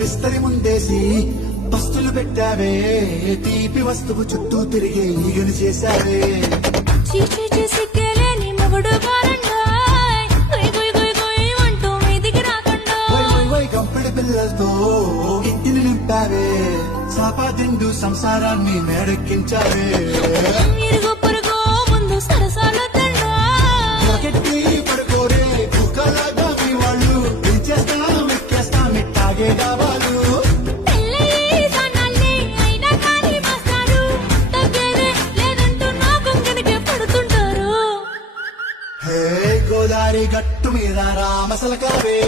విస్తరి ముందేసి పస్తులు పెట్టావే తీపి వస్తువు చుట్టూ తిరిగే ఈగను చేశావే చీచి చేసి కేలేని మొగుడు బారండాయ్ గుయ్ గుయ్ గుయ్ గుయ్ అంటూ మీదికి రాకుండా గంపెడి పిల్లలతో ఇంటిని నింపావే సాపాదిండు సంసారాన్ని మేడెక్కించావే ఇరుగు పొరుగు ముందు సరసాల తండా రాకెట్టి పడుకోరే కుక్కలాగా మీ వాళ్ళు పెంచేస్తాం ఎక్కేస్తాం ఇట్టాగే కావాలు పెళ్ళయి సన్నాల్ని అయినా కానీ మాస్తారు తగ్గేదే లేదంటూ నా కొంగనికే పడుతుంటారు హే గోదారి గట్టు మీద రామసలకావే